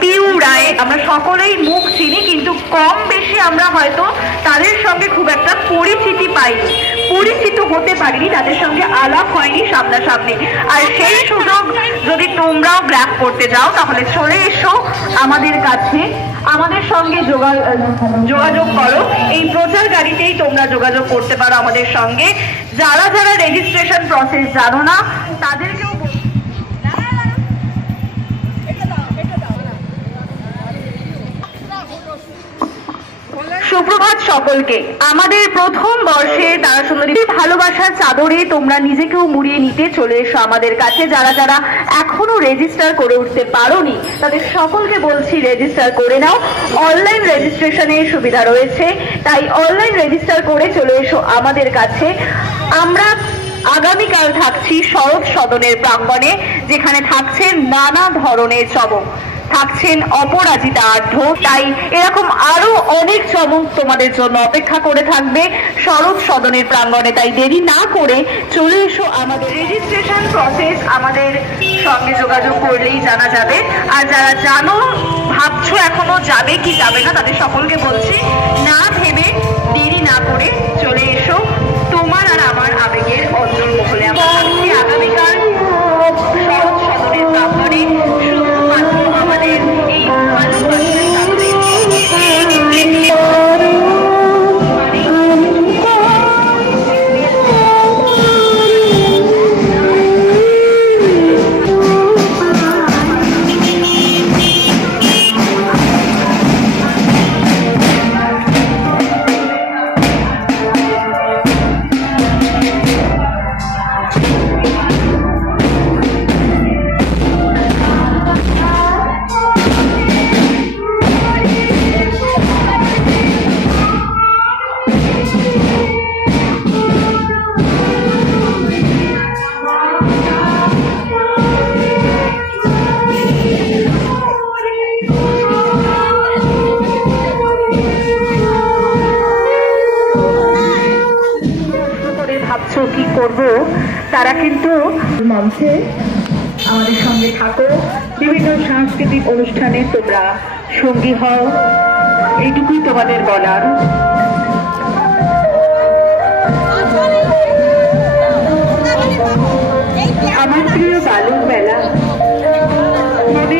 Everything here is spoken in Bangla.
পিউ রায়, আমরা সকলেই মুখ চিনি, কিন্তু কম বেশি আমরা হয়তো তাদের সঙ্গে খুব একটা পরিচিতি পাইনি, পরিচিত হতে পারিনি, তাদের সঙ্গে আলাপ হয়নি সামনাসামনি। আর সেই সুযোগ যদি তোমরাও গ্র্যাব করতে যাও তাহলে চলে এসো আমাদের কাছে, আমাদের সঙ্গে যোগাযোগ করো। এই প্রচার গাড়িতেই তোমরা যোগাযোগ করতে পারো আমাদের সঙ্গে। যারা যারা রেজিস্ট্রেশন প্রসেস জানো না তাদেরকেও সুপ্রভাত সকলকে। আমাদের প্রথম বর্ষে তারা সুন্দরী ভালোবাসার চাদরে তোমরা নিজেকেও মুড়িয়ে নিতে চলে এসো আমাদের কাছে। যারা যারা এখনো রেজিস্টার করে উঠতে পারোনি তাদের সকলকে বলছি রেজিস্টার করে নাও। অনলাইন রেজিস্ট্রেশনের সুবিধা রয়েছে, তাই অনলাইন রেজিস্টার করে চলে এসো আমাদের কাছে। আমরা আগামীকাল থাকছি শরৎ সদনের প্রাঙ্গণে, যেখানে থাকছে নানা ধরনের চমক, থাকছেন অপরাজিতা আঢ্য। তাই এরকম আরো অনেক চমক তোমাদের জন্য অপেক্ষা করে থাকবে শরৎ সদনের প্রাঙ্গণে। তাই দেরি না করে চলে এসো। আমাদের রেজিস্ট্রেশন প্রসেস আমাদের সঙ্গে যোগাযোগ করলেই জানা যাবে। আর যারা জানো, ভাবছো এখনো যাবে কি যাবে না, তাদের সকলকে বলছি না ভেবে দেরি না করে চলে এসো। তোমার আর আমার আবেগের অঞ্জল মহলে আমরা থাকছি আগামীকাল শরৎ সদনের প্রাঙ্গণে। শুধুমাত্র আমাদের এই ভালোবাসার কারণে কি করব, তারা কিন্তু মঞ্চে আমাদের সঙ্গে থাকো, বিভিন্ন সাংস্কৃতিক অনুষ্ঠানে তোমরা সঙ্গী হও, এইটুকুই তোমাদের বলার। আমার প্রিয় বালুর বেলা, মনে